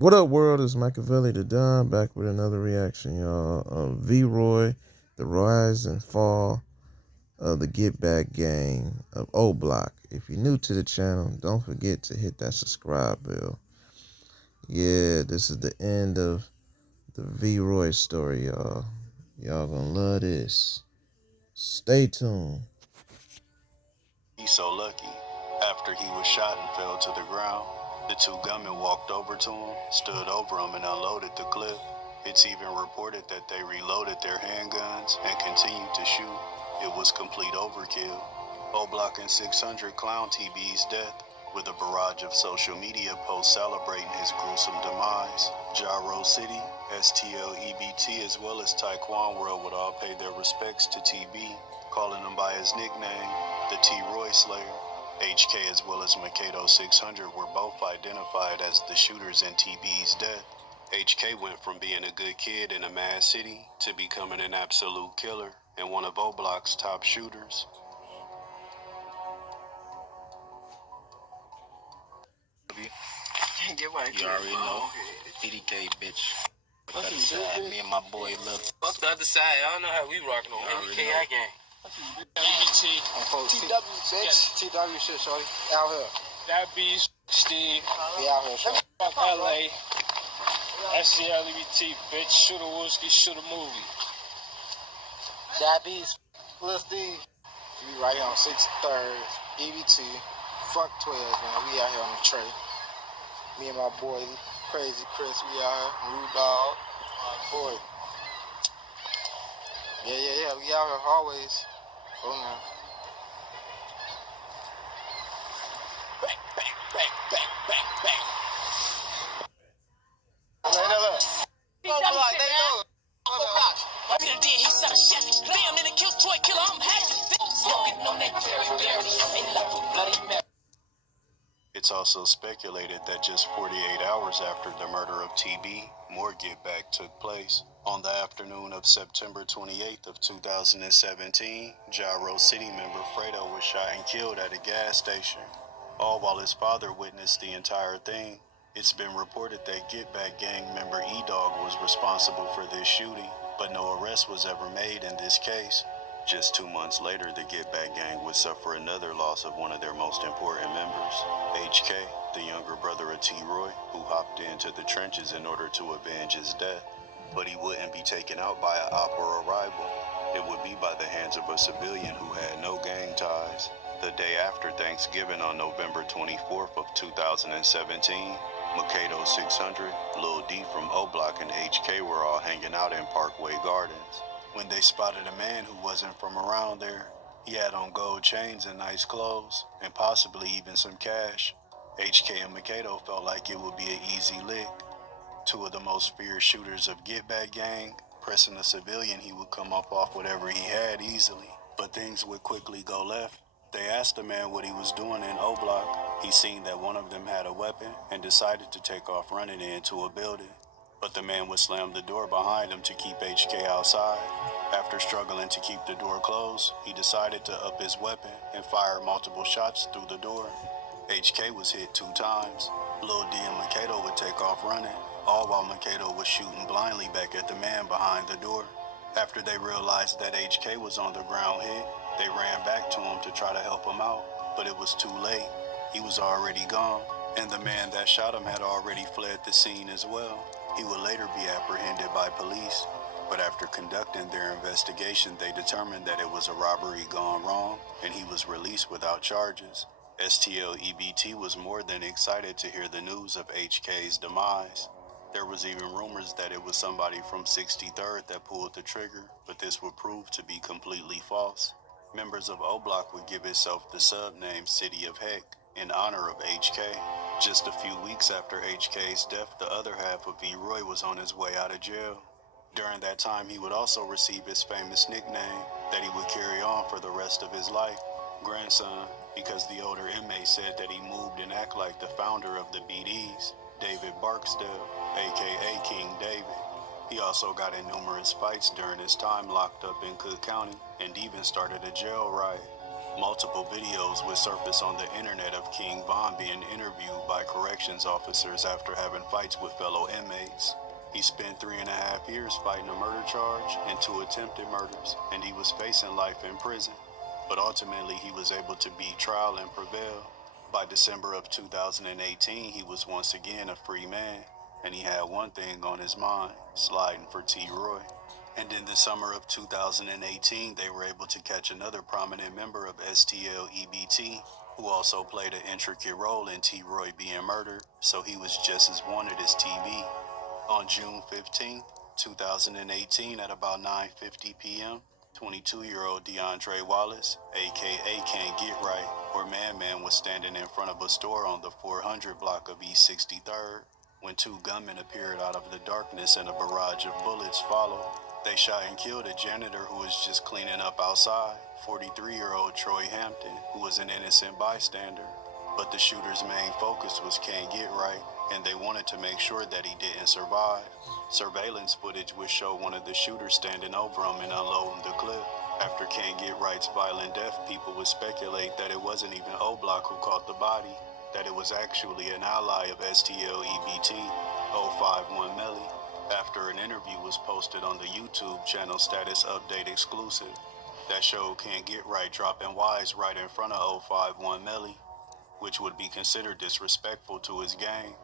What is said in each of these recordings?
What up, world? It's Machiavelli the Don back with another reaction, y'all. Of VROY, the rise and fall of the Get Back gang of OBLOCK. If you're new to the channel, don't forget to hit that subscribe bell. Yeah, this is the end of the VROY story, y'all. Y'all gonna love this. Stay tuned. He's so lucky. After he was shot and fell to the ground, the two gunmen walked over to him, stood over him, and unloaded the clip. It's even reported that they reloaded their handguns and continued to shoot. It was complete overkill. OBLOCK and 600 clown TB's death, with a barrage of social media posts celebrating his gruesome demise. Gyro City, STLEBT, as well as Taekwon World would all pay their respects to TB, calling him by his nickname, the T-Roy Slayer. HK as well as Mikado 600 were both identified as the shooters in TB's death. HK went from being a good kid in a mad city to becoming an absolute killer and one of OBLOCK's top shooters. You already know. PDK, bitch. Fuck the other side. Me and my boy Lil. Fuck the other side. I don't know how we rockin' on PDK gang. TW, bitch. TW shit, shorty. Out here. That be Steve. We out here, shorty. Fuck LA. SCLEBT, bitch. Shoot a Wooski, shoot a movie. That be Lil Steve. We right here on 6th, EBT. Fuck 12, man. We out here on the tray. Me and my boy Crazy Chris, we out here. Rude Dog. Boy. Yeah. We out here always. Oh, no. Bang. Look. It's also speculated that just 48 hours after the murder of TB, more Get Back took place. On the afternoon of September 28th of 2017, Gyro City member Fredo was shot and killed at a gas station, all while his father witnessed the entire thing. It's been reported that Get Back gang member E-Dog was responsible for this shooting, but no arrest was ever made in this case. Just 2 months later, the Get Back gang would suffer another loss of one of their most important members, HK, the younger brother of T-Roy, who hopped into the trenches in order to avenge his death. But he wouldn't be taken out by an op or a rival. It would be by the hands of a civilian who had no gang ties. The day after Thanksgiving on November 24th of 2017, Mikado 600, Lil D from OBLOCK and HK were all hanging out in Parkway Gardens when they spotted a man who wasn't from around there. He had on gold chains and nice clothes, and possibly even some cash. HK and Mikado felt like it would be an easy lick. Two of the most feared shooters of Get Back gang, pressing a civilian, he would come up off whatever he had easily. But things would quickly go left. They asked the man what he was doing in OBLOCK. He seen that one of them had a weapon and decided to take off running into a building. But the man would slam the door behind him to keep HK outside. After struggling to keep the door closed, he decided to up his weapon and fire multiple shots through the door. HK was hit 2 times. Lil D and Mikado would take off running, all while Mikado was shooting blindly back at the man behind the door. After they realized that HK was on the ground hit, they ran back to him to try to help him out, but it was too late. He was already gone, and the man that shot him had already fled the scene as well. He would later be apprehended by police, but after conducting their investigation, they determined that it was a robbery gone wrong, and he was released without charges. STLEBT was more than excited to hear the news of HK's demise. There was even rumors that it was somebody from 63rd that pulled the trigger, but this would prove to be completely false. Members of OBLOCK would give itself the sub-name City of Heck in honor of HK. Just a few weeks after HK's death, the other half of VROY was on his way out of jail. During that time, he would also receive his famous nickname that he would carry on for the rest of his life, Grandson, because the older inmate said that he moved and acted like the founder of the BDs, David Barksdale, aka King David. He also got in numerous fights during his time locked up in Cook County and even started a jail riot. Multiple videos would surface on the internet of King Von being interviewed by corrections officers after having fights with fellow inmates. He spent 3.5 years fighting a murder charge and 2 attempted murders, and he was facing life in prison. But ultimately, he was able to beat trial and prevail. By December of 2018, he was once again a free man, and he had one thing on his mind: sliding for VROY. And in the summer of 2018, they were able to catch another prominent member of STL-EBT, who also played an intricate role in VROY being murdered, so he was just as wanted as TV. On June 15, 2018, at about 9:50 p.m., 22-year-old DeAndre Wallace, aka Can't Get Right, or Man Man, was standing in front of a store on the 400 block of East 63rd when 2 gunmen appeared out of the darkness and a barrage of bullets followed. They shot and killed a janitor who was just cleaning up outside, 43-year-old Troy Hampton, who was an innocent bystander. But the shooter's main focus was Can't Get Right, and they wanted to make sure that he didn't survive. Surveillance footage would show one of the shooters standing over him and unloading the clip. After Can't Get Right's violent death, people would speculate that it wasn't even OBLOCK who caught the body, that it was actually an ally of STL-EBT, 051 Melly. After an interview was posted on the YouTube channel Status Update Exclusive that showed Can't Get Right dropping Wise right in front of 051 Melly, which would be considered disrespectful to his gang.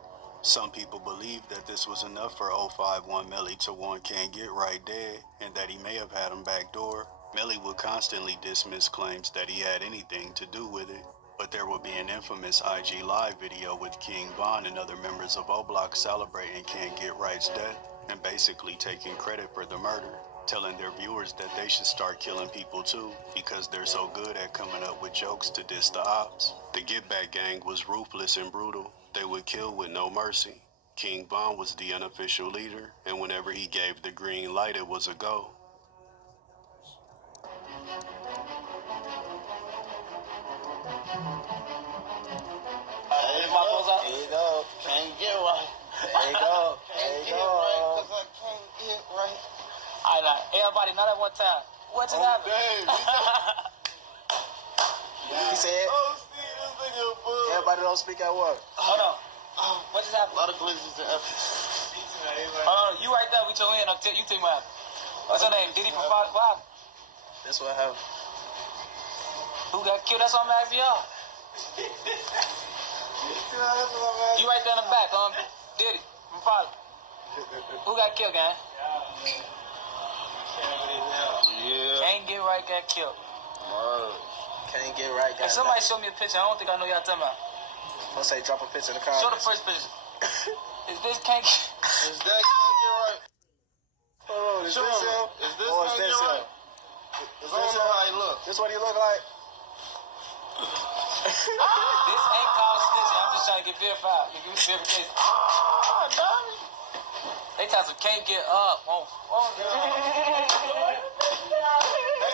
Some people believe that this was enough for 051 Melly to want Can't Get Right dead, and that he may have had him backdoor. Melly would constantly dismiss claims that he had anything to do with it, but there would be an infamous IG Live video with King Von and other members of OBLOCK celebrating Can't Get Right's death and basically taking credit for the murder, telling their viewers that they should start killing people too because they're so good at coming up with jokes to diss the ops. The Get Back gang was ruthless and brutal. They would kill with no mercy. King Von was the unofficial leader, and whenever he gave the green light, it was a go. There you go. Can't get right. There you go. There you go. Cause I can't get right. All right, everybody, not at one time. What just happened? He said, Oh, Steve, this nigga a fool. everybody don't speak at work. Hold on. What just happened? A lot of glitches and efforts. Hold on, you right there with your hand up. You tell me what happened. What's your name? Diddy from Fox? What happened? That's what happened. Who got killed? That's what I'm asking y'all. You right there in the back, Diddy from Fox. Who got killed, gang? Yeah. Can't Get Right got killed. Can't get right, Hey, guys. somebody show me a picture. I don't think I know y'all talking about. Let's say drop a picture in the Show the comments. first picture. Is this Can't Get... Is that Can't Get Right? Hold on, is Show this me. him? Is this Or Can't Get Right? Is I don't this know how him? he look. This what he look like? This ain't called snitching. I'm just trying to get verified. Give me verification. They tell some can't get up. They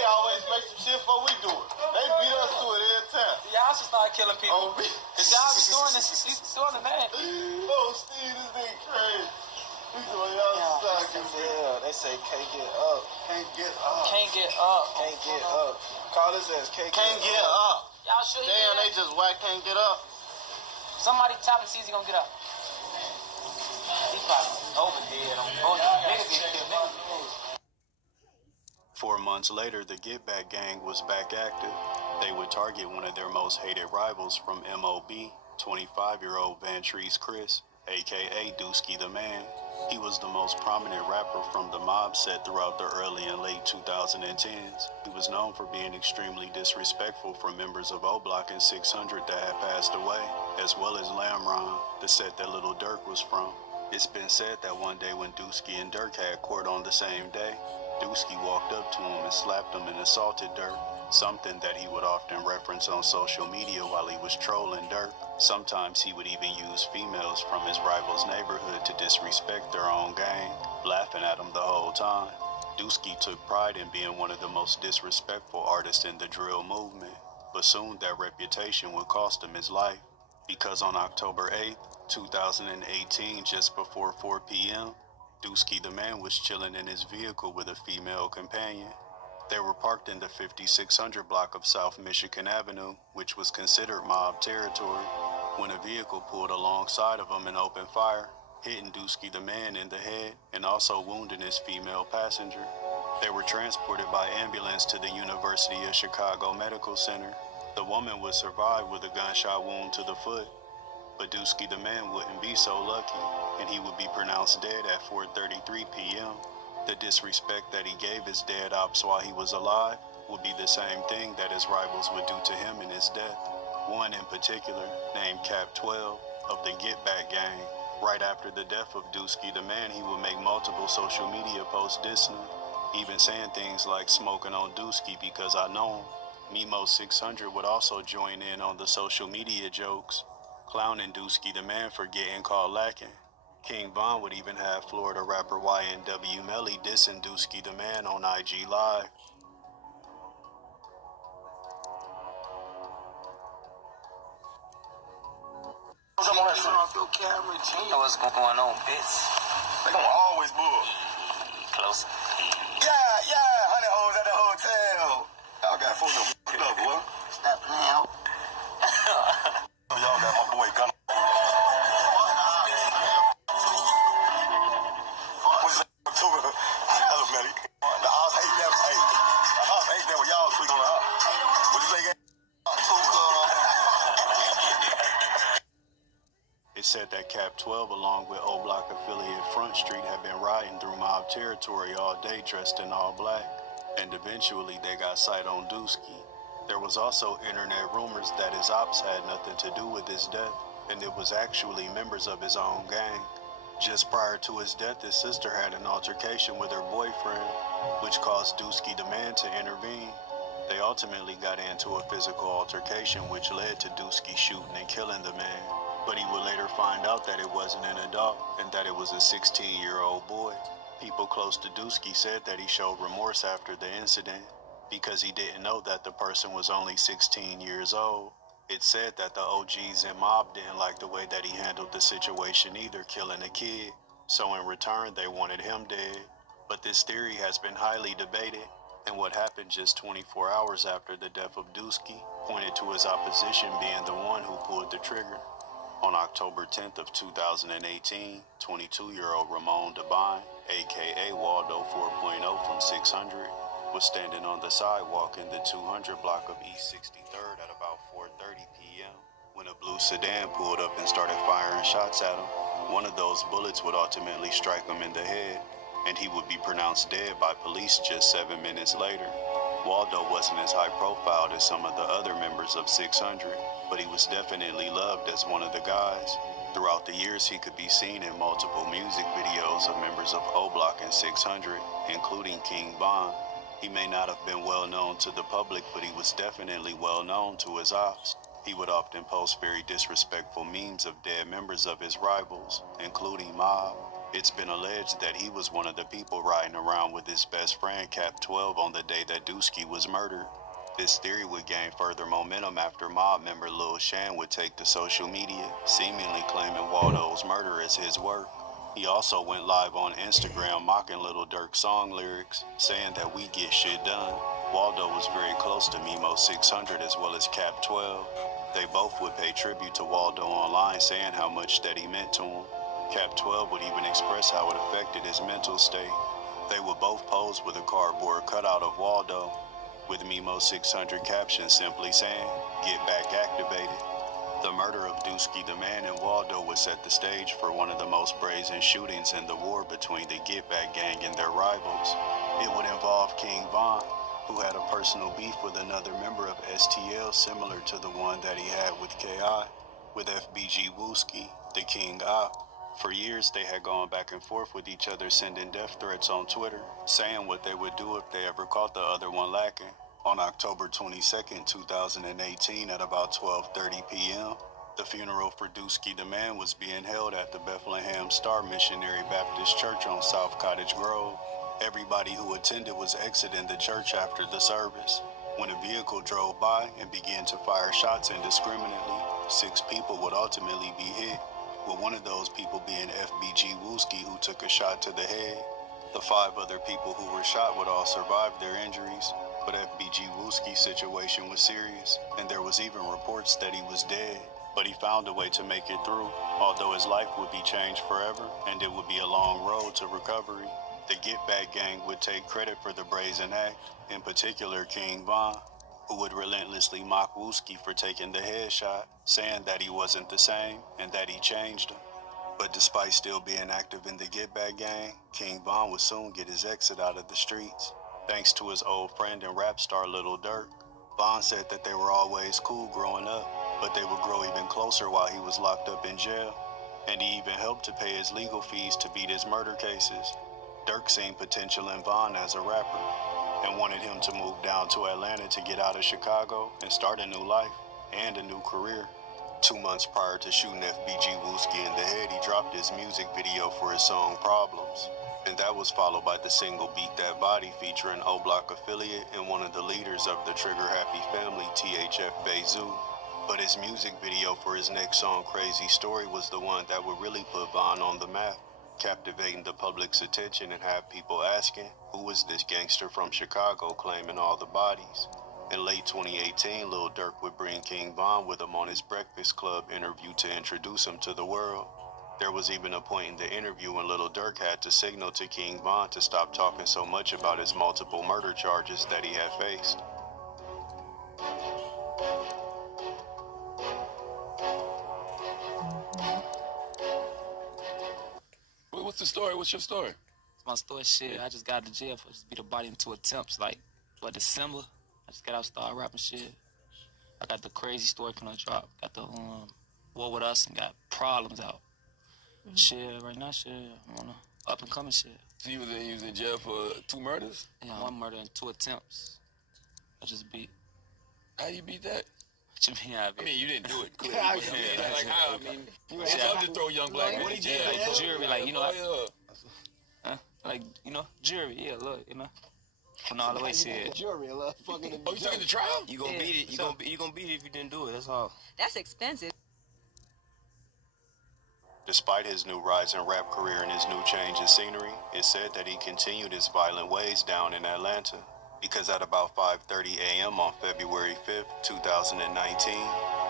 always make some shit before we do it. They beat us to it every time. Y'all should start killing people. Oh, me. Cause y'all be doing this. You be doing the man. Oh, Steve, this nigga crazy. He's doing y'all start killing me. Yeah, they say can't get up. Can't get up. Can't get up. Can't get up. Call this as can't Can't get up. Y'all sure he Damn, did they that? just whack can't get up. Somebody tap and see if he gonna get up. He probably overdead on niggas get killed. Niggas. 4 months later, the Get Back gang was back active. They would target one of their most hated rivals from MOB, 25-year-old Van Trees Chris, aka Dusky the Man. He was the most prominent rapper from the mob set throughout the early and late 2010s. He was known for being extremely disrespectful for members of OBLOCK and 600 that had passed away, as well as Lamron, the set that Lil Durk was from. It's been said that one day when Dusky and Durk had court on the same day, Dusky walked up to him and slapped him and assaulted Durk, something that he would often reference on social media while he was trolling Durk. Sometimes he would even use females from his rival's neighborhood to disrespect their own gang, laughing at him the whole time. Dusky took pride in being one of the most disrespectful artists in the drill movement, but soon that reputation would cost him his life, because on October 8th, 2018, just before 4 p.m., Dusky the Man was chilling in his vehicle with a female companion. They were parked in the 5600 block of South Michigan Avenue, which was considered mob territory, when a vehicle pulled alongside of them and opened fire, hitting Dusky the man in the head and also wounding his female passenger. They were transported by ambulance to the University of Chicago Medical Center. The woman would survive with a gunshot wound to the foot, but Dusky the man wouldn't be so lucky, and he would be pronounced dead at 4:33 p.m. The disrespect that he gave his dead ops while he was alive would be the same thing that his rivals would do to him in his death. One in particular, named Cap 12 of the Get Back gang. Right after the death of Dusky the man, he would make multiple social media posts dissing him, even saying things like "smoking on Dusky because I know him." Memo 600 would also join in on the social media jokes, clowning Dusky the man for getting caught lacking. King Von would even have Florida rapper YNW Melly dissing Dusky the man on IG Live. What's going on, bitch? They gonna always bull. Close. Yeah, honey hoes at the hotel. Y'all got full of up, boy. Stop now. Y'all got my boy Gunna. What's that? Hello, Melly. The house hate that. Hey, the house hate that when y'all tweet on the house. What you say? It said that Cap 12, along with OBLOCK affiliate Front Street, had been riding through mob territory all day dressed in all black, and eventually they got sight on Dusky. There was also internet rumors that his ops had nothing to do with his death, and it was actually members of his own gang. Just prior to his death, his sister had an altercation with her boyfriend, which caused Dusky the man to intervene. They ultimately got into a physical altercation, which led to Dusky shooting and killing the man. But he would later find out that it wasn't an adult and that it was a 16-year-old boy. People close to Dusky said that he showed remorse after the incident because he didn't know that the person was only 16 years old. It said that the OGs and mob didn't like the way that he handled the situation either, killing a kid. So in return, they wanted him dead. But this theory has been highly debated, and what happened just 24 hours after the death of Dusky pointed to his opposition being the one who pulled the trigger. On October 10th of 2018, 22-year-old Ramon Devine, aka Waldo 4.0 from 600, was standing on the sidewalk in the 200 block of East 63rd at about 4:30 p.m. when a blue sedan pulled up and started firing shots at him. One of those bullets would ultimately strike him in the head, and he would be pronounced dead by police just 7 minutes later. Waldo wasn't as high profile as some of the other members of 600, but he was definitely loved as one of the guys. Throughout the years, he could be seen in multiple music videos of members of OBLOCK and 600, including King Von. He may not have been well known to the public, but he was definitely well known to his ops. He would often post very disrespectful memes of dead members of his rivals, including Mob. It's been alleged that he was one of the people riding around with his best friend Cap 12 on the day that Dusky was murdered. This theory would gain further momentum after mob member Lil Shan would take to social media, seemingly claiming Waldo's murder as his work. He also went live on Instagram mocking Lil Durk's song lyrics, saying that we get shit done. Waldo was very close to Memo 600 as well as Cap 12. They both would pay tribute to Waldo online, saying how much that he meant to him. Cap 12 would even express how it affected his mental state. They would both pose with a cardboard cutout of Waldo, with Memo 600 caption simply saying, "Get back activated." The murder of Dusky the man and Waldo would set the stage for one of the most brazen shootings in the war between the Get Back gang and their rivals. It would involve King Von, who had a personal beef with another member of STL similar to the one that he had with KI, with FBG Wooski, the King Op. For years, they had gone back and forth with each other, sending death threats on Twitter, saying what they would do if they ever caught the other one lacking. On October 22nd, 2018, at about 12:30 p.m., the funeral for Dusky the man was being held at the Bethlehem Star Missionary Baptist Church on South Cottage Grove. Everybody who attended was exiting the church after the service, when a vehicle drove by and began to fire shots indiscriminately. 6 people would ultimately be hit, with one of those people being FBG Wooski, who took a shot to the head. The 5 other people who were shot would all survive their injuries, but FBG Wooski's situation was serious, and there was even reports that he was dead. But he found a way to make it through, although his life would be changed forever, and it would be a long road to recovery. The Get Back gang would take credit for the brazen act, in particular King Von, who would relentlessly mock Wooski for taking the headshot, saying that he wasn't the same and that he changed him. But despite still being active in the Get Back gang, King Von would soon get his exit out of the streets, thanks to his old friend and rap star Lil Durk. Von said that they were always cool growing up, but they would grow even closer while he was locked up in jail, and he even helped to pay his legal fees to beat his murder cases. Durk seen potential in Von as a rapper, and wanted him to move down to Atlanta to get out of Chicago and start a new life and a new career. 2 months prior to shooting FBG Wooski in the head, he dropped his music video for his song Problems. And that was followed by the single Beat That Body featuring OBLOCK affiliate and one of the leaders of the Trigger Happy family, THF Bezu. But his music video for his next song, Crazy Story, was the one that would really put Von on the map, captivating the public's attention and have people asking, who was this gangster from Chicago claiming all the bodies? In late 2018, Lil Durk would bring King Von with him on his Breakfast Club interview to introduce him to the world. There was even a point in the interview when Lil Durk had to signal to King Von to stop talking so much about his multiple murder charges that he had faced. What's the story? What's your story? My story, shit, I just got out of jail for just beat a body in 2 attempts, like, December. I just got out, started rapping shit. I got the Crazy Story from the drop. Got the War With Us and got Problems out. Shit, right now, shit, I'm on a up and coming shit. So you was in jail for 2 murders? Yeah, 1 murder and 2 attempts. I just beat. How you beat that? What you mean, I mean, you didn't do it clearly. But I mean, like how? I mean, it's tough to throw young black men in jail. Like jury, like, you know, like, you know, jury, yeah, look, you know. From all the way, shit. Jury, a little fucking. Oh, you took it to trial? You gonna beat it. You gonna beat it if you didn't do it. That's all. That's expensive. Despite his new rise in rap career and his new change in scenery, it's said that he continued his violent ways down in Atlanta. Because at about 5:30 a.m. on February 5th, 2019,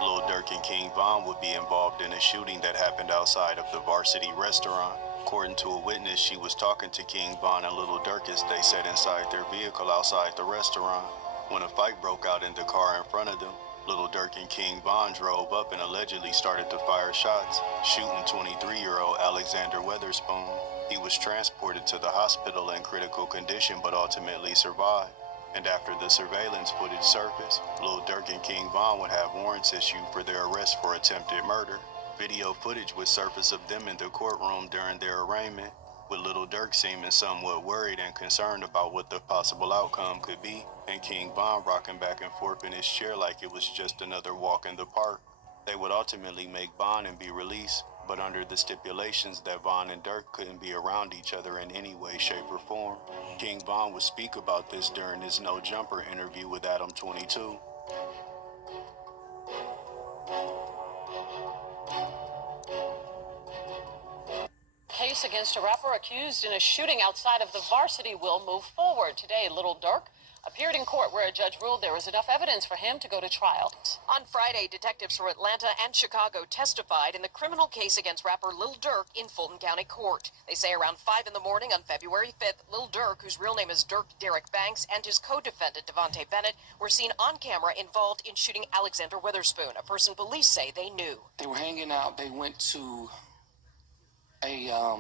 Lil Durk and King Von would be involved in a shooting that happened outside of the Varsity restaurant. According to a witness, she was talking to King Von and Lil Durk as they sat inside their vehicle outside the restaurant. When a fight broke out in the car in front of them, Lil Durk and King Von drove up and allegedly started to fire shots, shooting 23-year-old Alexander Weatherspoon. He was transported to the hospital in critical condition but ultimately survived. And after the surveillance footage surfaced, Lil Durk and King Von would have warrants issued for their arrest for attempted murder. Video footage would surface of them in the courtroom during their arraignment, with Lil Durk seeming somewhat worried and concerned about what the possible outcome could be, and King Von rocking back and forth in his chair like it was just another walk in the park. They would ultimately make bond and be released, but under the stipulations that Von and Durk couldn't be around each other in any way, shape, or form. King Von would speak about this during his No Jumper interview with Adam 22. Case against a rapper accused in a shooting outside of the Varsity will move forward. Today, Lil Durk appeared in court where a judge ruled there was enough evidence for him to go to trial. On Friday, detectives from Atlanta and Chicago testified in the criminal case against rapper Lil Durk in Fulton County Court. They say around 5 in the morning on February 5th, Lil Durk, whose real name is Dirk Derek Banks, and his co-defendant Devontae Bennett were seen on camera involved in shooting Alexander Witherspoon, a person police say they knew. They were hanging out. They went to a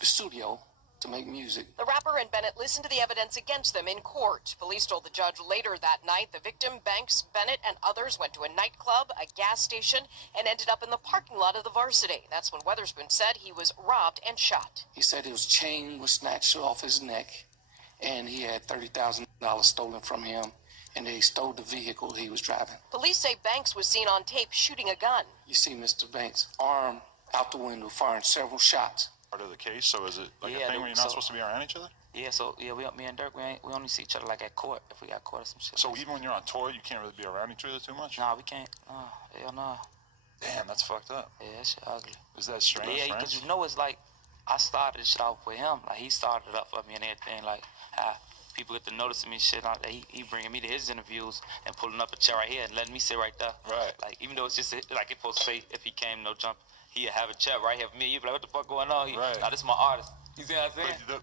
studio to make music. The rapper and Bennett listened to the evidence against them in court. Police told the judge later that night the victim, Banks, Bennett, and others went to a nightclub, a gas station, and ended up in the parking lot of the Varsity. That's when Weatherspoon said he was robbed and shot. He said his chain was snatched off his neck, and he had $30,000 stolen from him, and they stole the vehicle he was driving. Police say Banks was seen on tape shooting a gun. You see Mr. Banks' arm out the window firing several shots. Part of the case, so is it like a thing where you're not supposed to be around each other? Yeah, so yeah, me and Dirk, we only see each other like at court if we got caught or some shit. So even when you're on tour, you can't really be around each other too much? Nah, we can't. Hell no. Damn, that's fucked up. Yeah, that shit ugly. Is that strange? Yeah, because you know it's like I started this shit off with him. Like, he started it up for me and everything. Like, how people get to noticing me shit. He bringing me to his interviews and pulling up a chair right here and letting me sit right there. Right. Like, even though it's just, like, it's supposed to say if he came, no jump, he'd have a chair right here for me. You'd be like, what the fuck going on? Right. Nah, this is my artist. You see what I'm saying?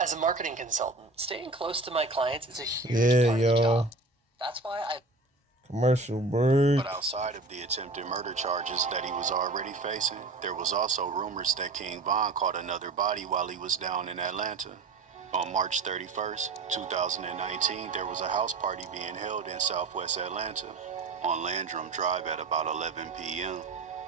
As a marketing consultant, staying close to my clients is a huge part of the job. That's why I... Commercial break. But outside of the attempted murder charges that he was already facing, there was also rumors that King Von caught another body while he was down in Atlanta. On March 31st, 2019, there was a house party being held in southwest Atlanta on Landrum Drive at about 11 p.m.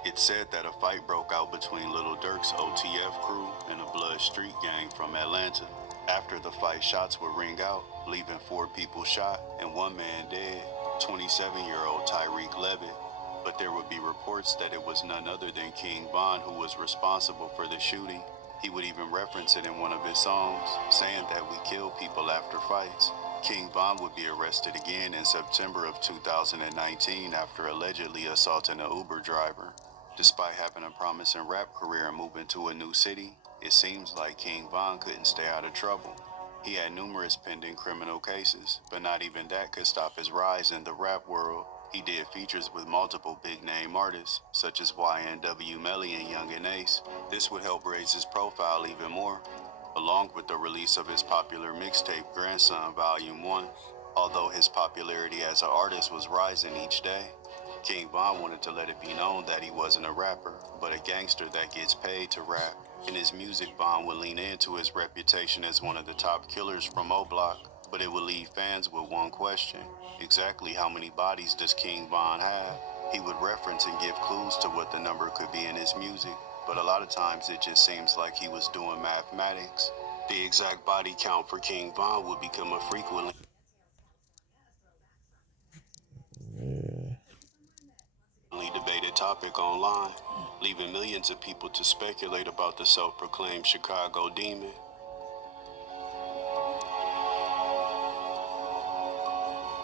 It's said that a fight broke out between Little Durk's OTF crew and a Blood Street gang from Atlanta. After the fight, shots would ring out, leaving 4 people shot and 1 man dead, 27-year-old Tyreek Levitt. But there would be reports that it was none other than King Von who was responsible for the shooting. He would even reference it in one of his songs, saying that we kill people after fights. King Von would be arrested again in September of 2019 after allegedly assaulting an Uber driver. Despite having a promising rap career and moving to a new city, it seems like King Von couldn't stay out of trouble. He had numerous pending criminal cases, but not even that could stop his rise in the rap world. He did features with multiple big-name artists, such as YNW Melly and Young and Ace. This would help raise his profile even more, along with the release of his popular mixtape Grandson Volume 1. Although his popularity as an artist was rising each day, King Von wanted to let it be known that he wasn't a rapper, but a gangster that gets paid to rap. In his music, Von would lean into his reputation as one of the top killers from OBLOCK, but it would leave fans with one question. Exactly how many bodies does King Von have? He would reference and give clues to what the number could be in his music, but a lot of times it just seems like he was doing mathematics. The exact body count for King Von would become a frequently debated topic online, leaving millions of people to speculate about the self-proclaimed Chicago demon.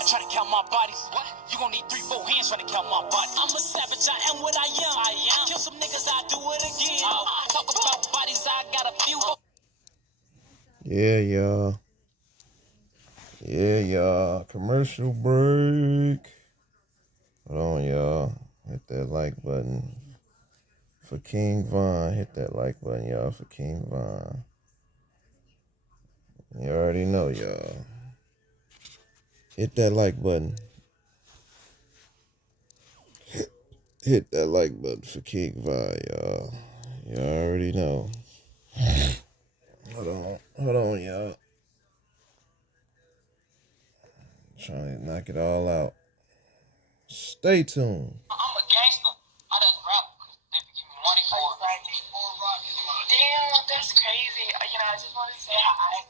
Try to count my bodies. What? You gon' need 3-4 hands trying to count my bodies. I'm a savage, I am what I am. I kill some niggas, I do it again. Talk about bodies, I got a few. Yeah, y'all. Yeah, y'all. Commercial break. Hold on, y'all. Hit that like button for King Von. Hit that like button, y'all, for King Von. You already know, y'all. Hit that like button. Hit that like button for King Von, y'all. You already know. Hold on, y'all. Trying to knock it all out. Stay tuned. I'm a gangster. I done rap because they be giving me money for it. Damn, that's crazy. I just want to say hi.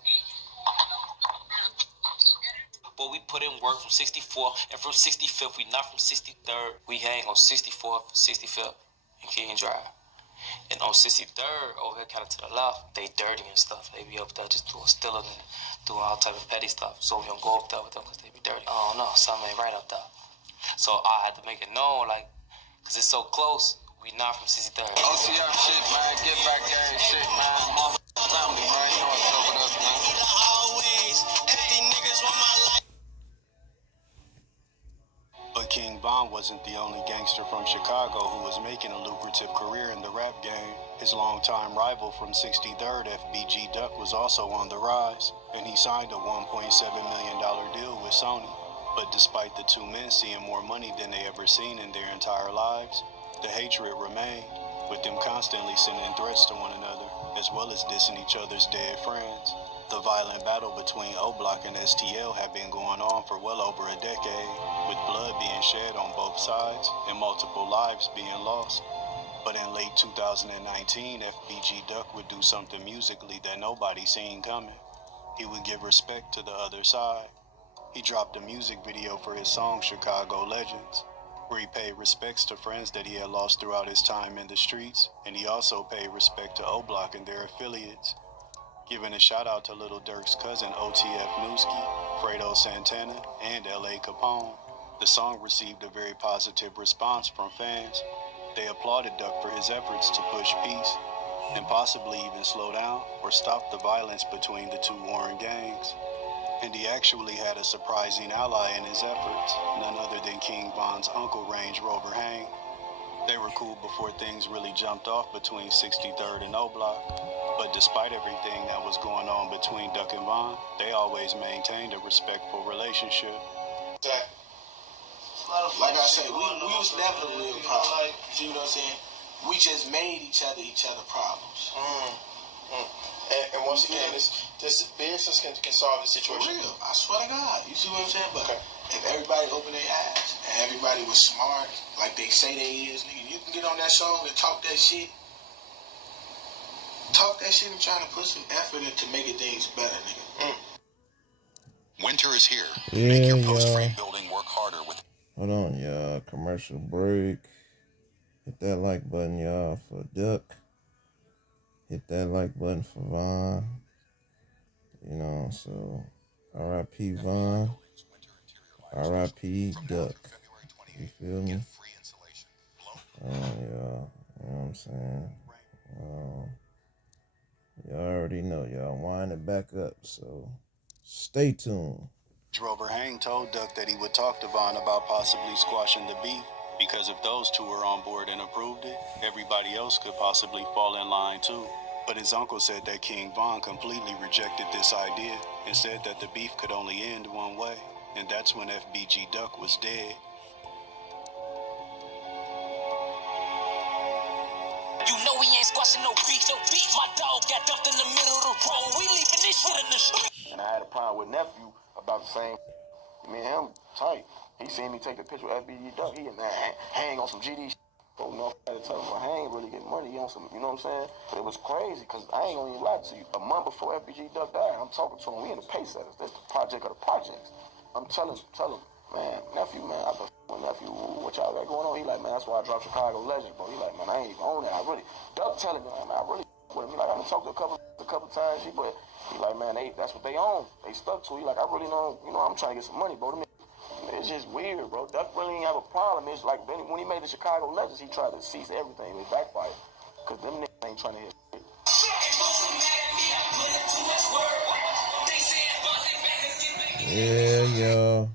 But we put in work from 64th, and from 65th, we not from 63rd. We hang on 64th, 65th, and King Drive. And on 63rd, over here kind of to the left, they dirty and stuff. They be up there just doing stealing and doing all type of petty stuff. So we don't go up there with them because they be dirty. I don't know, something ain't right up there. So I had to make it known, like, because it's so close, we not from 63rd. OTF shit, man, get back gang shit, man. Motherfucker family, man, you know what's up with us, man. But King Von wasn't the only gangster from Chicago who was making a lucrative career in the rap game. His longtime rival from 63rd, FBG Duck, was also on the rise, and he signed a $1.7 million deal with Sony. But despite the two men seeing more money than they ever seen in their entire lives, the hatred remained, with them constantly sending threats to one another, as well as dissing each other's dead friends. The violent battle between OBLOCK and STL had been going on for well over a decade, with blood being shed on both sides and multiple lives being lost. But in late 2019, FBG Duck would do something musically that nobody seen coming. He would give respect to the other side. He dropped a music video for his song Chicago Legends, where he paid respects to friends that he had lost throughout his time in the streets, and he also paid respect to OBLOCK and their affiliates, giving a shout out to Little Durk's cousin OTF Newski, Fredo Santana, and L.A. Capone. The song received a very positive response from fans, They applauded Duck for his efforts to push peace and possibly even slow down or stop the violence between the two warring gangs. And he actually had a surprising ally in his efforts, none other than King Von's uncle, Range Rover Hang. They were cool before things really jumped off between 63rd and O-Block. But despite everything that was going on between Duck and Von, they always maintained a respectful relationship. Like I said, we was never the real problem. You know what I'm saying? We just made each other problems. And once again, this business can solve the situation. For real, I swear to God. You see what I'm saying? But if everybody opened their eyes and everybody was smart, like they say they is, nigga, you can get on that song and talk that shit. Talk that shit and trying to put some effort into making things better, nigga. Winter is here. Yeah, make your post-frame building work harder with. Hold on, y'all. Commercial break. Hit that like button, y'all, for Duck. Hit that like button for Von. You know, so R.I.P. Von. R.I.P. Duck. You feel me? Y'all. You know what I'm saying? Y'all already know. Y'all wind it back up, so stay tuned. Rover Hang told Duck that he would talk to Von about possibly squashing the beef, because if those two were on board and approved it, everybody else could possibly fall in line too. But his uncle said that King Von completely rejected this idea and said that the beef could only end one way, and that's when FBG Duck was dead. You know we ain't squashing no beef, no beef. My dog got dumped in the middle of the road. We leaving this shit in the street. And I had a problem with nephew about the same. Me and him tight. He seen me take a picture with FBG Duck. He and Hang on some GD. So, you know, I had to tell him, well, Hang really getting money. He on some, you know what I'm saying? But it was crazy because I ain't gonna even lie to you. A month before FBG Duck died, I'm talking to him. We in the pace setters. That's the project of the projects. I'm telling him, man, nephew, man, I've been with nephew. What y'all got going on? He like, man, that's why I dropped Chicago Legend, bro. He like, man, I ain't even on that. I really, Duck telling me, man, I really with him. He like, I done talked to a couple times. But he like, man, that's what they own. They stuck to. He like, I really know, you know, I'm trying to get some money, bro. It's just weird, bro. Duck really ain't have a problem. It's like when he made the Chicago Legends, he tried to cease everything. It backfired. Because them niggas ain't trying to hit shit. Yeah, y'all.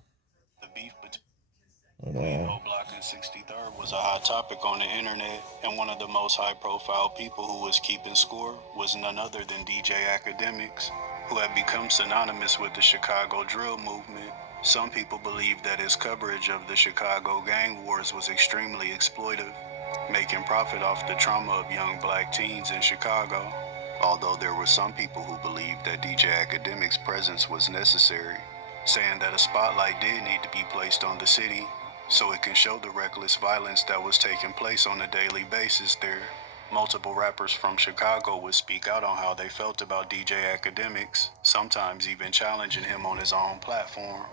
The beef between O-Block and 63rd was a hot topic on the internet, and one of the most high-profile people who was keeping score was none other than DJ Academics, who had become synonymous with the Chicago drill movement. Some people believe that his coverage of the Chicago gang wars was extremely exploitive, making profit off the trauma of young black teens in Chicago, although there were some people who believed that DJ Academics' presence was necessary, saying that a spotlight did need to be placed on the city so it can show the reckless violence that was taking place on a daily basis there. Multiple rappers from Chicago would speak out on how they felt about DJ Academics, sometimes even challenging him on his own platform,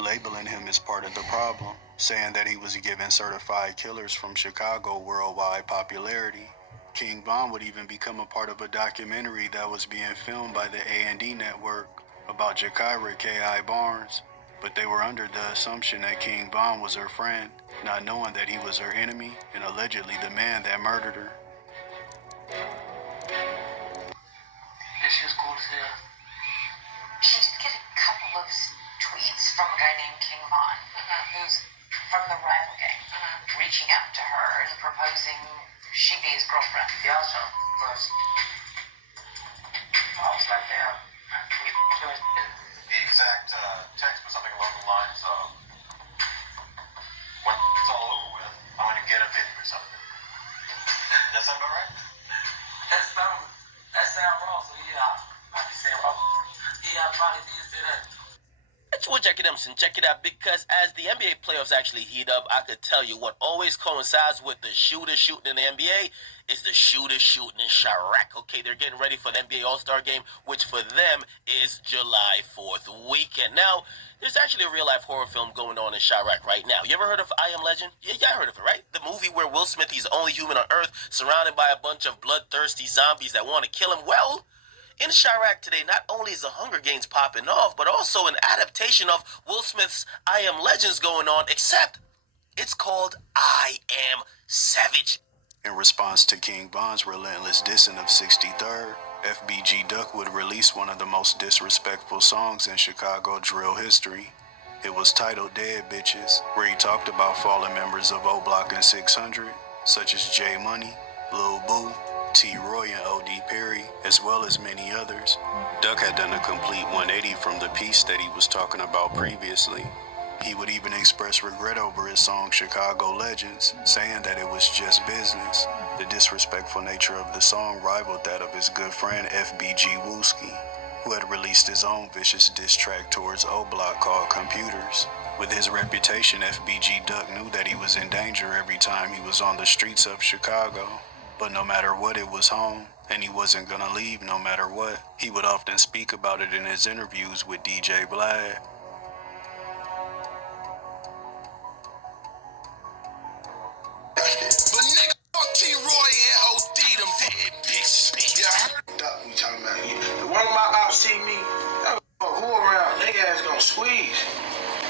labeling him as part of the problem, saying that he was giving certified killers from Chicago worldwide popularity. King Von would even become a part of a documentary that was being filmed by the A&D network about Jakira K.I. Barnes, but they were under the assumption that King Von was her friend, not knowing that he was her enemy and allegedly the man that murdered her. She was cool as hell. She did get a couple of tweets from a guy named King Von, who's from the rival gang, reaching out to her and proposing she be his girlfriend. Yeah, so, of course, I was like, damn. The exact text was something along the lines of, when it's all over with, I'm going to get a video or something. Does that sound about right? That sound wrong, so yeah, I'll be saying wrong. Yeah, I probably did say that. It's what Jackie Dempson. Check it out, because as the NBA playoffs actually heat up, I could tell you what always coincides with the shooter shooting in the NBA is the shooter shooting in Chirac. Okay, they're getting ready for the NBA All-Star Game, which for them is July 4th weekend. Now, there's actually a real-life horror film going on in Chirac right now. You ever heard of I Am Legend? Yeah, I heard of it, right? The movie where Will Smith, he's the only human on Earth, surrounded by a bunch of bloodthirsty zombies that want to kill him. Well, in Chirac today, not only is the Hunger Games popping off, but also an adaptation of Will Smith's I Am Legends going on, except It's called I Am Savage. In response to King Von's relentless dissing of 63rd, FBG Duck would release one of the most disrespectful songs in Chicago drill history. It was titled Dead Bitches, where he talked about fallen members of OBLOCK and 600, such as J Money, Lil Boo, T-Roy and O.D. Perry, as well as many others. Duck had done a complete 180 from the piece that he was talking about previously. He would even express regret over his song Chicago Legends, saying that it was just business. The disrespectful nature of the song rivaled that of his good friend FBG Wooski, who had released his own vicious diss track towards OBLOCK called Computers. With his reputation, FBG Duck knew that he was in danger every time he was on the streets of Chicago. But no matter what, it was home, and he wasn't gonna leave no matter what. He would often speak about it in his interviews with DJ Vlad. But nigga, fuck T-Roy and OD, them dead bitches. Yeah, I heard Duck, we talking about you. One of my ops see me, who around, they ass gonna squeeze.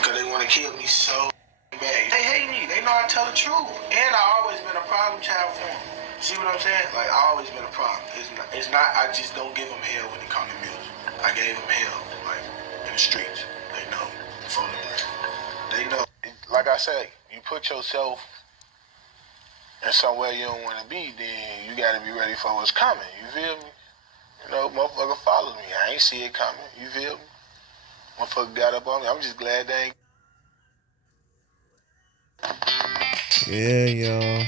Cause they wanna kill me so bad. They hate me, they know I tell the truth. And I always been a problem child for them. See what I'm saying? Like, I always been a problem. It's not, I just don't give them hell when it comes to music. I gave them hell, like, in the streets. They know. For them. They know. Like I said, you put yourself and somewhere you don't want to be, then you got to be ready for what's coming. You feel me? You know, motherfucker follow me. I ain't see it coming. You feel me? Motherfucker got up on me. I'm just glad they ain't. Yeah, y'all.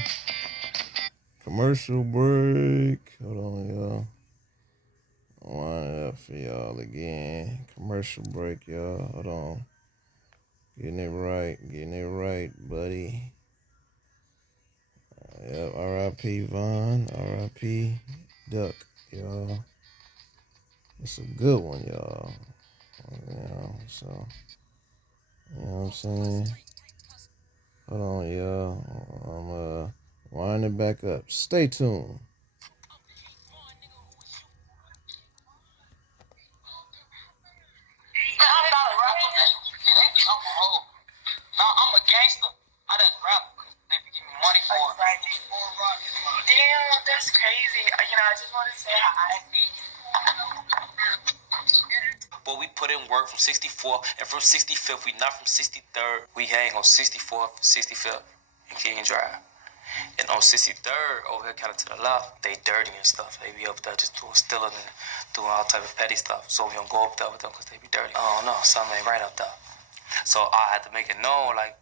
Commercial break. Hold on, y'all. I'll line it up for y'all again. Commercial break, y'all. Hold on. Getting it right, buddy. Yep, R.I.P. Von, R.I.P. Duck, y'all. It's a good one, y'all. You know, so, you know what I'm saying? Hold on, y'all. I'm winding back up. Stay tuned. I'm not a rapper, man. Yeah, they think I'm a hoe. Nah, I'm a gangster. I just rap because they be giving me money for it. Damn, that's crazy. You know, I just want to say hi. But we put in work from 64th, and from 65th, we not from 63rd. We hang on 64th, 65th, and King Drive. And on 63rd, over here kind of to the left, they dirty and stuff. They be up there just doing stealing and doing all type of petty stuff. So we don't go up there with them because they be dirty. I don't know, something ain't right up there. So I had to make it known, like,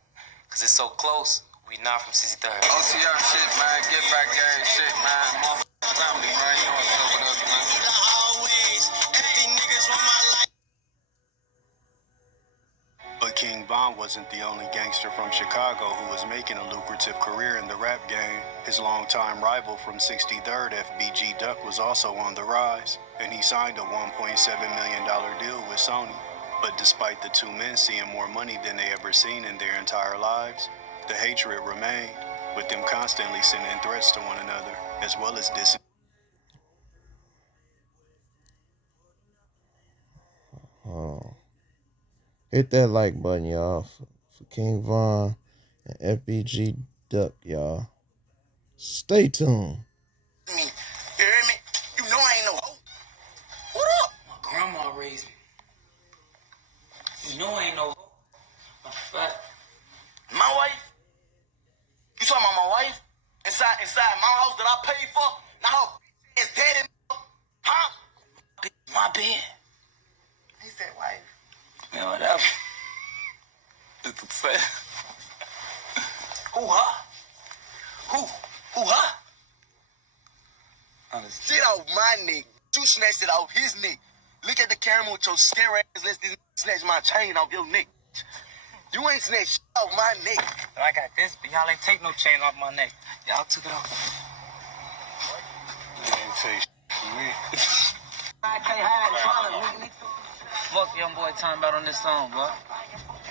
because it's so close, we not from 63rd. OCR shit, man. Get back gang shit, man. Motherfucking family, man. You know what's up with us, man. But King Von wasn't the only gangster from Chicago who was making a lucrative career in the rap game. His longtime rival from 63rd, FBG Duck, was also on the rise, and he signed a $1.7 million deal with Sony. But despite the two men seeing more money than they ever seen in their entire lives, the hatred remained, with them constantly sending threats to one another, as well as dissing. Oh. Hit that like button, y'all, for King Von and FBG Duck, y'all. Stay tuned. You hear me? You know I ain't no hoe. What up? My grandma raised me. You know I ain't no hoe. Matter of fact, My wife? You talking about my wife? Inside my house that I paid for? Now her is dead, huh? My bed. He said wife. man, whatever. It's the same. Who, huh? Who? Who, huh? Honestly. Shit off my neck. You snatched it off his neck. Look at the camera with your scare ass. Let's snatch my chain off your neck. You ain't snatched shit off my neck. I got this, but y'all ain't take no chain off my neck. Y'all took it off. You ain't take shit from me. I can't hide it. Fuck young boy talking about on this song, bro.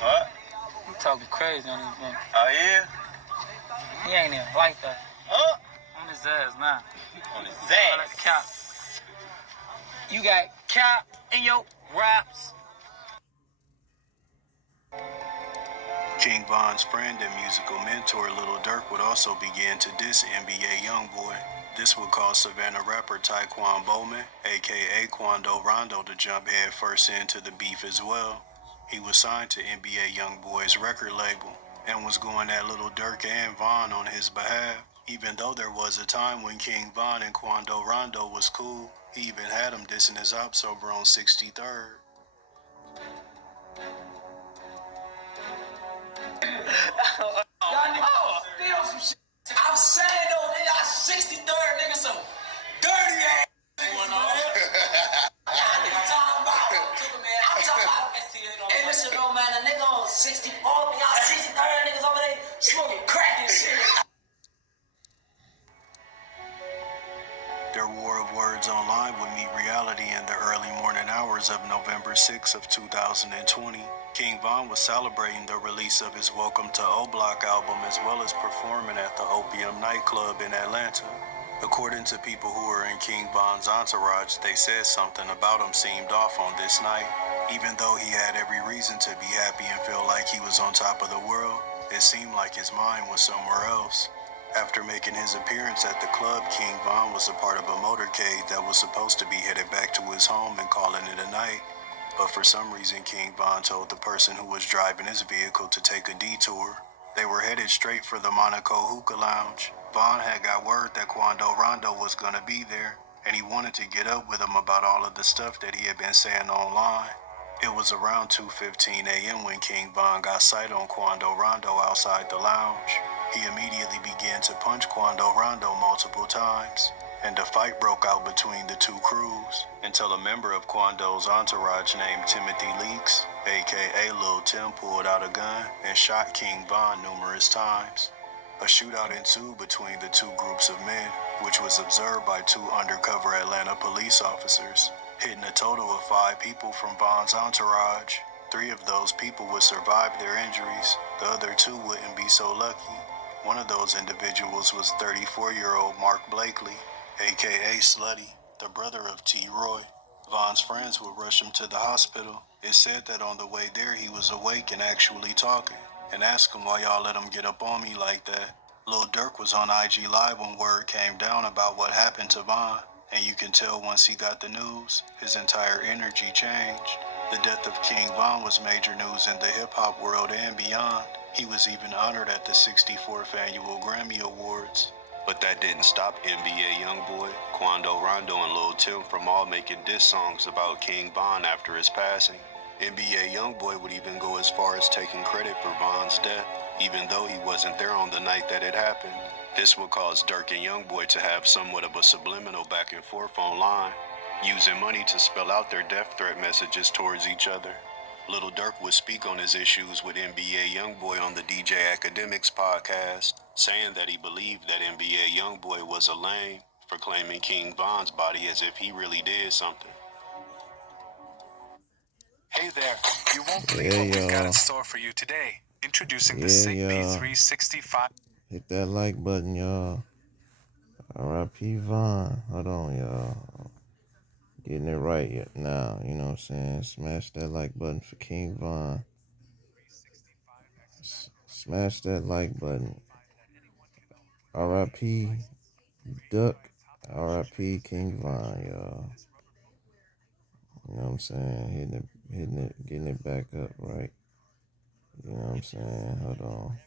What? He talking crazy on this thing. Oh, yeah? He ain't even like that. Huh? On his ass now. On his I like ass. cap. You got cap in your raps. King Von's friend and musical mentor Lil Durk would also begin to diss NBA Youngboy. This would cause Savannah rapper Taekwon Bowman, aka Quando Rondo, to jump head first into the beef as well. He was signed to NBA Youngboy's record label and was going at Lil Durk and Von on his behalf. Even though there was a time when King Von and Quando Rondo was cool, he even had him dissing his ops over on 63rd. I'm saying though, they got 63rd niggas some dirty ass going on. Y'all niggas talking about man. I'm talking about hey listen though man, the nigga on 64, y'all 63rd niggas over there smoking crack and shit. Their war of words online would meet reality in the early morning hours of November 6 of 2020. King Von was celebrating the release of his Welcome to OBLOCK album as well as performing at the Opium nightclub in Atlanta. According to people who were in King Von's entourage, they said something about him seemed off on this night. Even though he had every reason to be happy and feel like he was on top of the world, it seemed like his mind was somewhere else. After making his appearance at the club, King Von was a part of a motorcade that was supposed to be headed back to his home and calling it a night. But for some reason, King Von told the person who was driving his vehicle to take a detour. They were headed straight for the Monaco Hookah Lounge. Von had got word that Quando Rondo was gonna be there, and he wanted to get up with him about all of the stuff that he had been saying online. It was around 2:15 a.m. when King Von got sight on Quando Rondo outside the lounge. He immediately began to punch Quando Rondo multiple times, and a fight broke out between the two crews until a member of Quando's entourage named Timothy Leaks, aka Lil Tim, pulled out a gun and shot King Von numerous times. A shootout ensued between the two groups of men, which was observed by two undercover Atlanta police officers, hitting a total of 5 people from Von's entourage. 3 of those people would survive their injuries. The other 2 wouldn't be so lucky. One of those individuals was 34-year-old Mark Blakely, aka Slutty, the brother of VROY. Von's friends would rush him to the hospital. It said that on the way there he was awake and actually talking, and asked him why y'all let him get up on me like that. Lil Durk was on IG Live when word came down about what happened to Von, and you can tell once he got the news, his entire energy changed. The death of King Von was major news in the hip-hop world and beyond. He was even honored at the 64th Annual Grammy Awards. But that didn't stop NBA Youngboy, Quando Rondo, and Lil Tim from all making diss songs about King Von after his passing. NBA Youngboy would even go as far as taking credit for Von's death, even though he wasn't there on the night that it happened. This would cause Durk and Youngboy to have somewhat of a subliminal back and forth online, using money to spell out their death threat messages towards each other. Lil Durk would speak on his issues with NBA Youngboy on the DJ Academics podcast, saying that he believed that NBA Youngboy was a lame for claiming King Von's body as if he really did something. Hey there, you won't believe what we've got in store for you today. Introducing the Sigby 365. Hit that like button, y'all. R.I.P. Von. Hold on, y'all. Getting it right now, you know what I'm saying? Smash that like button for King Von. Smash that like button. R.I.P. Duck. R.I.P. King Von, y'all. You know what I'm saying? Hitting it, getting it back up, right? You know what I'm saying? Hold on.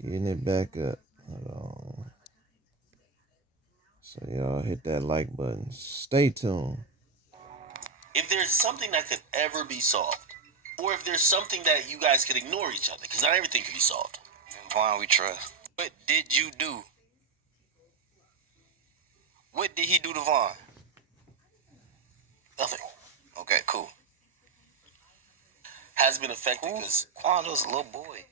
Getting it back up. Hold on. So y'all hit that like button. Stay tuned. If there's something that could ever be solved, or if there's something that you guys could ignore each other, because not everything can be solved. And Vaughn, we trust. What did you do? What did he do to Vaughn? Nothing. Okay, cool. Has been affected because Quando's a little boy.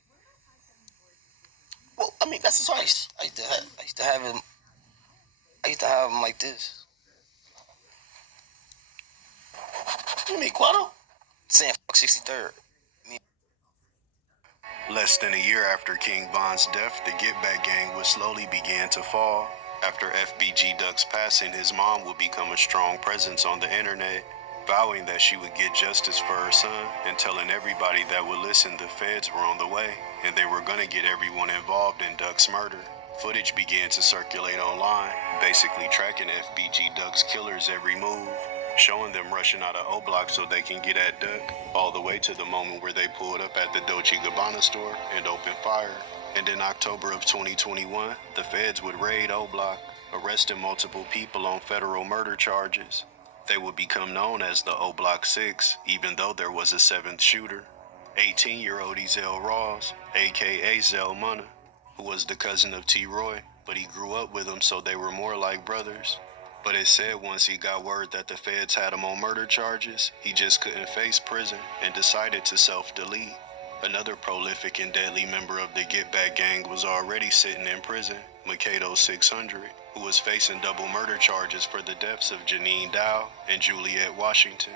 Well, I mean, that's his choice. I used to have him like this. You mean Quando? Saying fuck 63rd. Less than a year after King Von's death, the Get Back gang would slowly begin to fall. After FBG Duck's passing, his mom would become a strong presence on the internet. vowing that she would get justice for her son and telling everybody that would listen the feds were on the way and they were gonna get everyone involved in Duck's murder. Footage began to circulate online, basically tracking FBG Duck's killer's every move, showing them rushing out of O-Block so they can get at Duck, all the way to the moment where they pulled up at the Dolce & Gabbana store and opened fire. And in October of 2021, the feds would raid O-Block, arresting multiple people on federal murder charges. They would become known as the O-Block 6, even though there was a seventh shooter, 18-year-old Ezell Rawls, aka Zell Munna, who was the cousin of T-Roy, but he grew up with him so they were more like brothers. But it said once he got word that the feds had him on murder charges, he just couldn't face prison and decided to self-delete. Another prolific and deadly member of the Get Back gang was already sitting in prison, Mikado 600, who was facing double murder charges for the deaths of Janine Dow and Juliette Washington.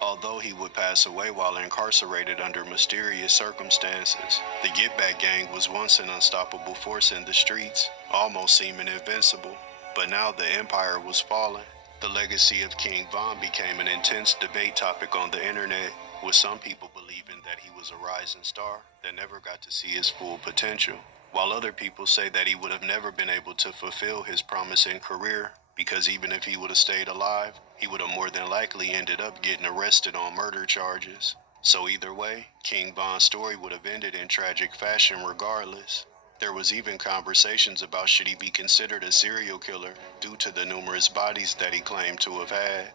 Although he would pass away while incarcerated under mysterious circumstances, the Get Back gang was once an unstoppable force in the streets, almost seeming invincible. But now the empire was falling. The legacy of King Von became an intense debate topic on the internet, with some people believing that he was a rising star that never got to see his full potential, while other people say that he would have never been able to fulfill his promising career because even if he would have stayed alive, he would have more than likely ended up getting arrested on murder charges. So either way, King Von's story would have ended in tragic fashion regardless. There was even conversations about should he be considered a serial killer due to the numerous bodies that he claimed to have had.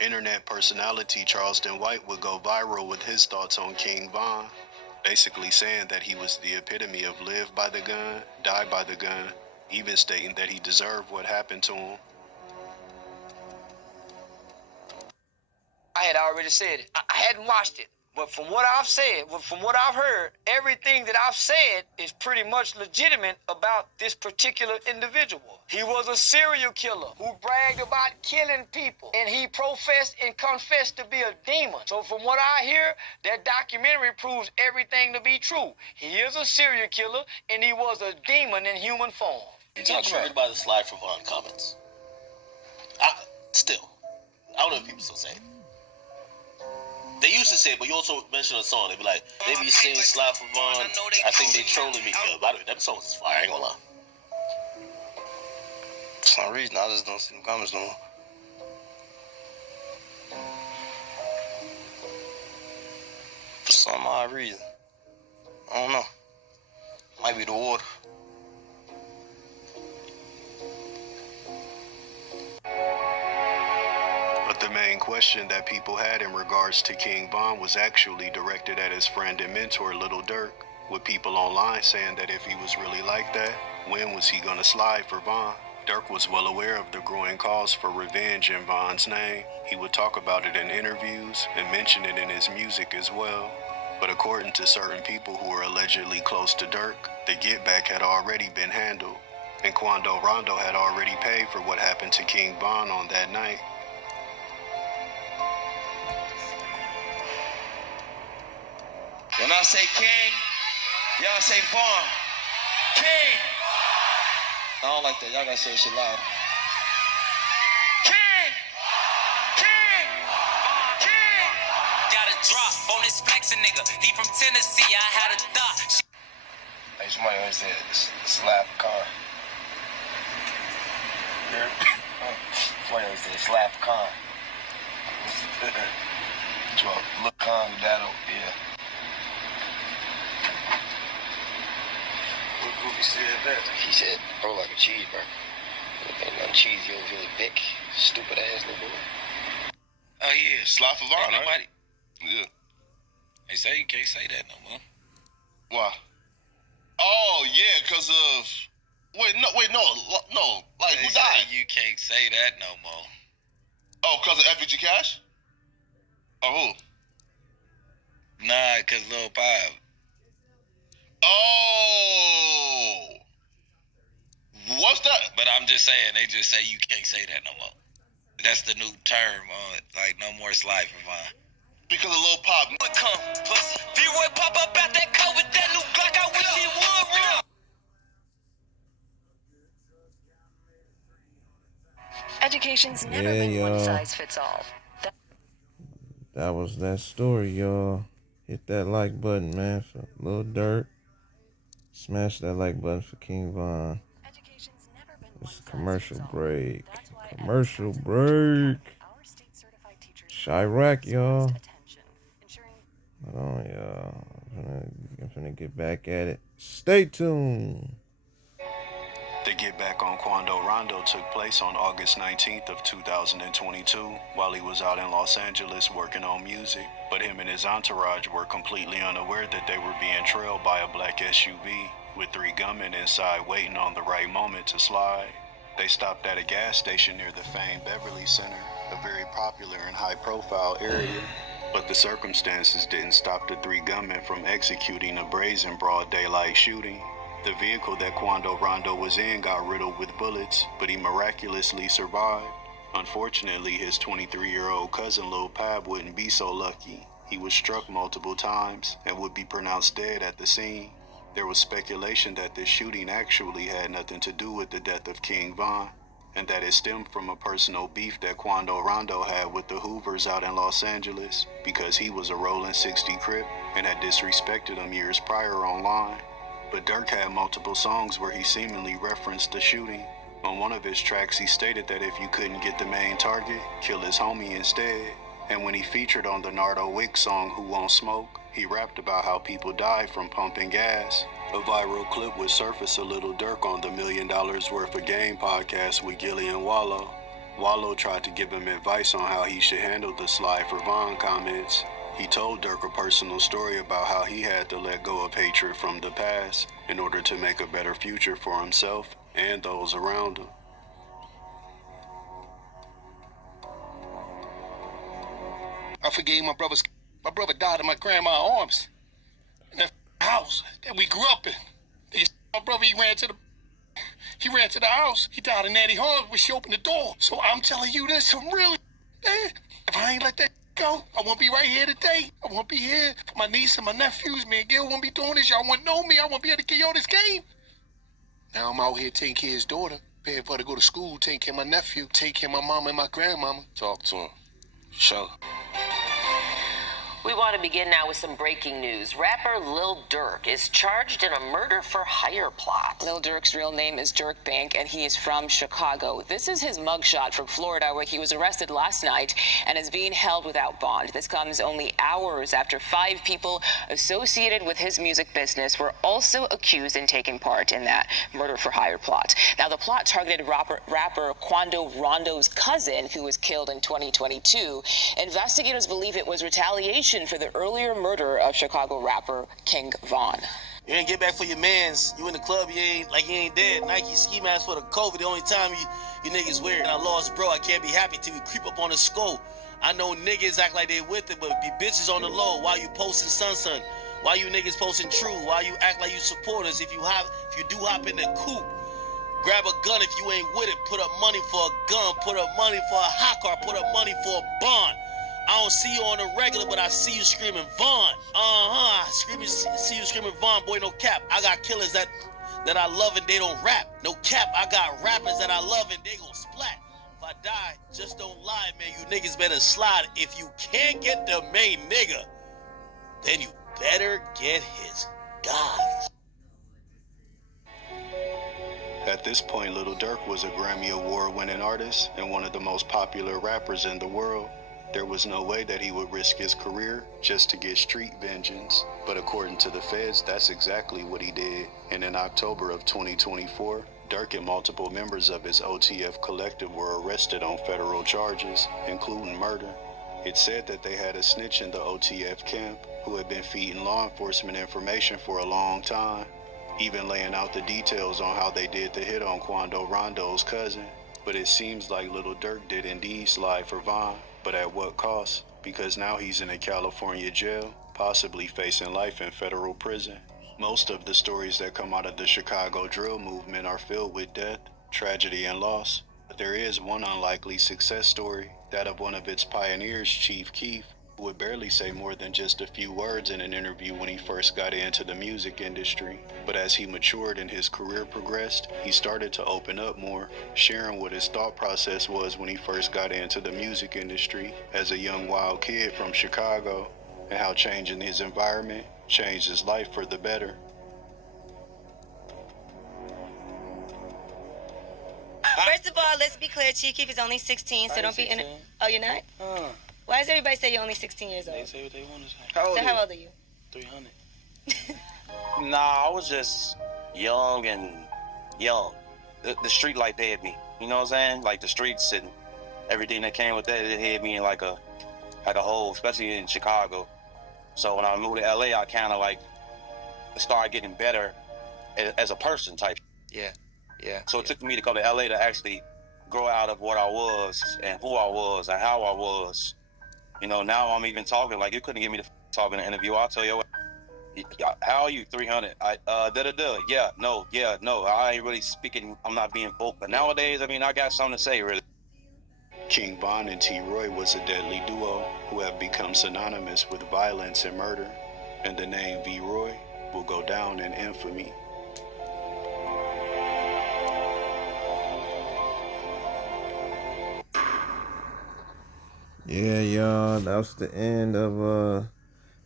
Internet personality Charleston White would go viral with his thoughts on King Von, basically saying that he was the epitome of live by the gun, die by the gun, even stating that he deserved what happened to him. I had already said it. I hadn't watched it. But from what I've said, from what I've heard, everything that I've said is pretty much legitimate about this particular individual. He was a serial killer who bragged about killing people, and he professed and confessed to be a demon. So from what I hear, that documentary proves everything to be true. He is a serial killer, and he was a demon in human form. You get triggered by the slide for Vaughn comments. I don't know if people still say it. They used to say it, but you also mentioned a song. They be like, they be singing Slide for Vaughn. I think they trolling me. Yo, by the way, that song is fire. I ain't gonna lie. For some reason, I just don't see them comments no more. For some odd reason. I don't know. Might be the water. But the main question that people had in regards to King Von was actually directed at his friend and mentor, Little Durk, with people online saying that if he was really like that, when was he gonna slide for Von? Durk was well aware of the growing calls for revenge in Von's name. He would talk about it in interviews and mention it in his music as well. But according to certain people who were allegedly close to Durk, the get back had already been handled, and Quando Rondo had already paid for what happened to King Von on that night. When I say king, y'all say Vaughn. King! I don't like that. Y'all gotta say shit loud. King! King! King! Got a drop on this flexin' nigga. He from Tennessee, I had a thought. Hey, somebody always said slap car. Somebody always said slap car. Look car, that'll, yeah. What Goofy said that? He said, bro, like a cheeseburger. Ain't nothing cheesy over here, Vic. Stupid ass nigga. Oh, yeah. Slap for Vaughn, right? Yeah. They say you can't say that no more. Why? Oh, yeah, because of... Wait, no. Like, they who died? Say you can't say that no more. Oh, because of FBG Cash? Or who? Nah, because Lil Pop. Oh! What's that? But I'm just saying, they just say you can't say that no more. That's the new term on like no more slide for Vaughn. Because of Lil Pop. Come, pussy. VROY pop up out that coat with that new Glock. I wish he would run. Education's never been one size fits all. that was that story, y'all. Hit that like button, man, for Lil Durk. Smash that like button for King Von. It's a commercial break. Commercial break. Chirac, y'all. Hold on, y'all. I'm finna get back at it. Stay tuned. The get back on Quando Rondo took place on August 19th of 2022 while he was out in Los Angeles working on music, but him and his entourage were completely unaware that they were being trailed by a black SUV with 3 gunmen inside waiting on the right moment to slide. They stopped at a gas station near the famed Beverly Center, a very popular and high-profile area, but the circumstances didn't stop the 3 gunmen from executing a brazen broad daylight shooting. The vehicle that Quando Rondo was in got riddled with bullets, but he miraculously survived. Unfortunately, his 23-year-old cousin Lil Pab wouldn't be so lucky. He was struck multiple times and would be pronounced dead at the scene. There was speculation that this shooting actually had nothing to do with the death of King Von, and that it stemmed from a personal beef that Quando Rondo had with the Hoovers out in Los Angeles because he was a rolling 60 Crip and had disrespected them years prior online. But Durk had multiple songs where he seemingly referenced the shooting. On one of his tracks, he stated that if you couldn't get the main target, kill his homie instead. And when he featured on the Nardo Wick song, Who Won't Smoke, he rapped about how people died from pumping gas. A viral clip would surface a Little Durk on the $1 Million Worth of Game podcast with Gilly and Wallow. Wallow tried to give him advice on how he should handle the Slide for Von comments. He told Durk a personal story about how he had to let go of hatred from the past in order to make a better future for himself and those around him. I forgave my brother died in my grandma's arms in that house that we grew up in. My brother, he ran to the house. He died in Natty Arms when she opened the door. So I'm telling you this, some real man. If I ain't let that go, I won't be right here today. I won't be here for my niece and my nephews. Me and Gil won't be doing this. Y'all won't know me. I won't be able to get y'all this game. Now I'm out here taking care of his daughter, paying for her to go to school, taking care of my nephew, taking care of my mama and my grandmama. Talk to him. Show. We want to begin now with some breaking news. Rapper Lil Durk is charged in a murder-for-hire plot. Lil Durk's real name is Dirk Bank, and he is from Chicago. This is his mugshot from Florida, where he was arrested last night and is being held without bond. This comes only hours after 5 people associated with his music business were also accused and taking part in that murder-for-hire plot. Now, the plot targeted rapper Quando Rondo's cousin, who was killed in 2022. Investigators believe it was retaliation for the earlier murder of Chicago rapper King Von. You ain't get back for your mans. You in the club, you ain't dead. Nike ski mask for the COVID. The only time you niggas wear it. And I lost bro, I can't be happy till we creep up on the skull. I know niggas act like they with it, but be bitches on the low. Why you posting sun? Why you niggas posting true? Why you act like you support us? If you do hop in the coupe, grab a gun if you ain't with it. Put up money for a gun. Put up money for a hot car. Put up money for a bond. I don't see you on the regular, but I see you screaming Von. See you screaming Von, boy, no cap. I got killers that I love and they don't rap. No cap, I got rappers that I love and they gon' splat. If I die, just don't lie, man. You niggas better slide. If you can't get the main nigga, then you better get his guys. At this point, Lil Durk was a Grammy Award-winning artist and one of the most popular rappers in the world. There was no way that he would risk his career just to get street vengeance. But according to the feds, that's exactly what he did. And in October of 2024, Durk and multiple members of his OTF collective were arrested on federal charges, including murder. It said that they had a snitch in the OTF camp who had been feeding law enforcement information for a long time, even laying out the details on how they did the hit on Quando Rondo's cousin. But it seems like Lil Durk did indeed slide for Von. But at what cost? Because now he's in a California jail, possibly facing life in federal prison. Most of the stories that come out of the Chicago drill movement are filled with death, tragedy, and loss. But there is one unlikely success story, that of one of its pioneers, Chief Keef, who would barely say more than just a few words in an interview when he first got into the music industry. But as he matured and his career progressed, he started to open up more, sharing what his thought process was when he first got into the music industry as a young wild kid from Chicago, and how changing his environment changed his life for the better. First of all, let's be clear, Chief Keef is only 16, so don't be in. Oh, you're not? Why does everybody say you're only 16 years old? They say what they want to say. How old are you? 300. Nah, I was just young. The street life had me. You know what I'm saying? Like the streets and everything that came with that, it had me in like a hole, especially in Chicago. So when I moved to LA, I kind of like started getting better as a person type. Yeah. So it took me to come to LA to actually grow out of what I was and who I was and how I was. You know, now I'm even talking like you couldn't get me to talk in an interview. I'll tell you what. How are you? 300. Yeah, no. I ain't really speaking. I'm not being vocal. But nowadays, I mean, I got something to say, really. King Von and T-Roy was a deadly duo who have become synonymous with violence and murder, and the name VROY will go down in infamy. Yeah, y'all, that was the end of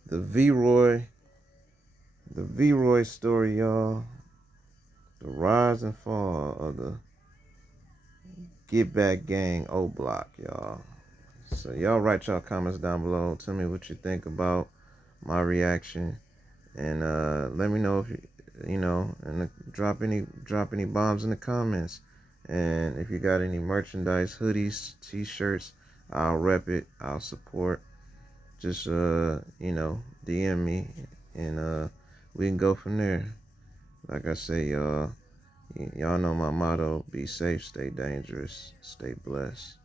the VROY story, y'all. The rise and fall of the Get Back Gang OBLOCK, y'all. So y'all write y'all comments down below. Tell me what you think about my reaction, and let me know if you know, and drop any bombs in the comments. And if you got any merchandise, hoodies, t-shirts, I'll rep it. I'll support. Just DM me, and we can go from there. Like I say, y'all know my motto: be safe, stay dangerous, stay blessed.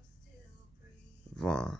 Vaughn.